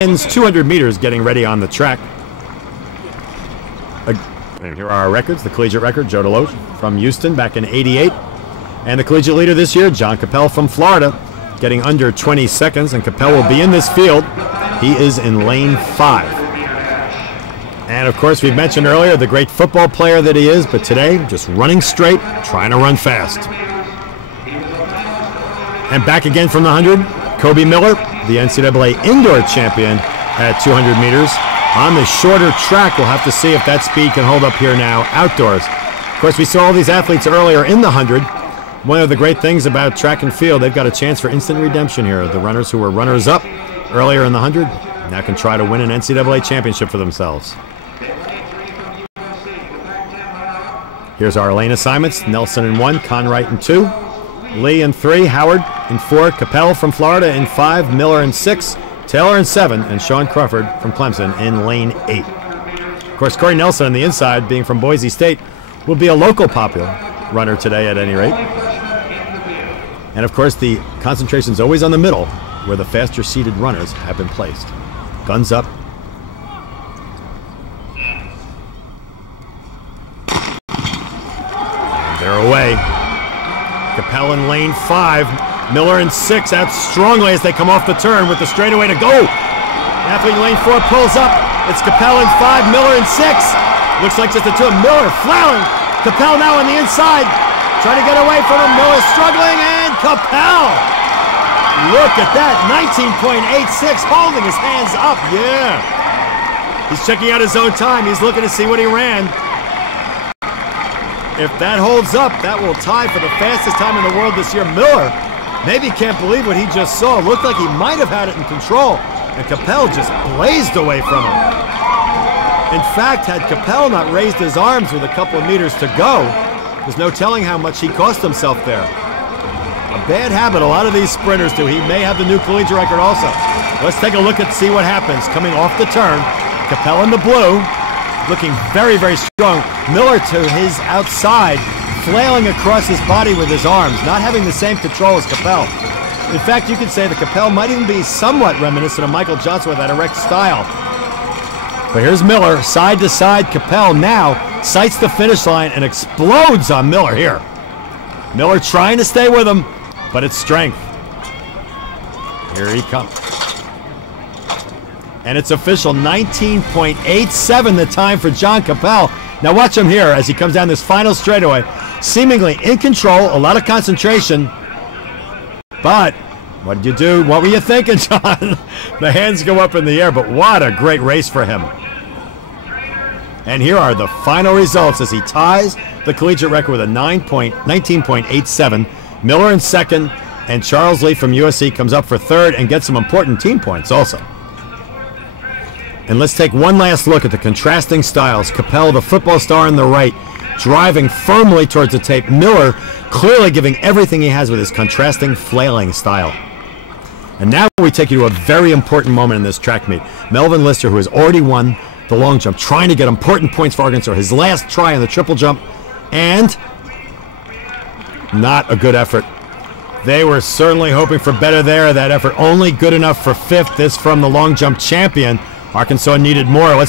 men's 200 meters getting ready on the track. And here are our records. The collegiate record, Joe DeLoach from Houston back in '88. And the collegiate leader this year, John Capel from Florida, getting under 20 seconds. And Capel will be in this field. He is in lane 5. And of course, we mentioned earlier the great football player that he is, but today, just running straight, trying to run fast. And back again from the 100, Kobe Miller, the NCAA indoor champion at 200 meters. On the shorter track, we'll have to see if that speed can hold up here now outdoors. Of course, we saw all these athletes earlier in the 100. One of the great things about track and field, they've got a chance for instant redemption here. The runners who were runners-up earlier in the 100 now can try to win an NCAA championship for themselves. Here's our lane assignments. Nelson in 1, Conwright in 2, Lee in 3, Howard in 4, Capel from Florida in 5, Miller in 6, Taylor in 7, and Sean Crawford from Clemson in lane 8. Of course, Corey Nelson on the inside, being from Boise State, will be a local popular runner today at any rate. And of course, the concentration's always on the middle, where the faster seated runners have been placed. Guns up. And they're away. Capel in lane 5. Miller in 6 out strongly as they come off the turn with the straightaway to go. Athlete in lane 4 pulls up. It's Capel in 5, Miller in 6. Looks like just the two of them. Miller flailing. Capel now on the inside. Trying to get away from him. Miller struggling, and Capel. Look at that, 19.86, holding his hands up. Yeah. He's checking out his own time. He's looking to see what he ran. If that holds up, that will tie for the fastest time in the world this year. Miller maybe can't believe what he just saw. Looked like he might have had it in control, and Capel just blazed away from him. In fact, had Capel not raised his arms with a couple of meters to go, there's no telling how much he cost himself there. A bad habit a lot of these sprinters do. He may have the new collegiate record also. Let's take a look and see what happens. Coming off the turn, Capel in the blue, looking very, very strong. Miller to his outside, flailing across his body with his arms, not having the same control as Capel. In fact, you could say that Capel might even be somewhat reminiscent of Michael Johnson with that erect style. But here's Miller, side to side. Capel now sights the finish line and explodes on Miller here. Miller trying to stay with him, but it's strength. Here he comes. And it's official, 19.87 the time for John Capel. Now watch him here as he comes down this final straightaway, seemingly in control, a lot of concentration. But what did you do? What were you thinking, John? The hands go up in the air, but what a great race for him. And here are the final results as he ties the collegiate record with a 19.87. Miller in 2nd, and Charles Lee from USC comes up for 3rd and gets some important team points also. And let's take one last look at the contrasting styles. Capel, the football star on the right, driving firmly towards the tape. Miller clearly giving everything he has with his contrasting flailing style. And now we take you to a very important moment in this track meet. Melvin Lister, who has already won the long jump, trying to get important points for Arkansas. His last try on the triple jump, and not a good effort. They were certainly hoping for better there. That effort only good enough for 5th. This from the long jump champion. Arkansas needed more. Let's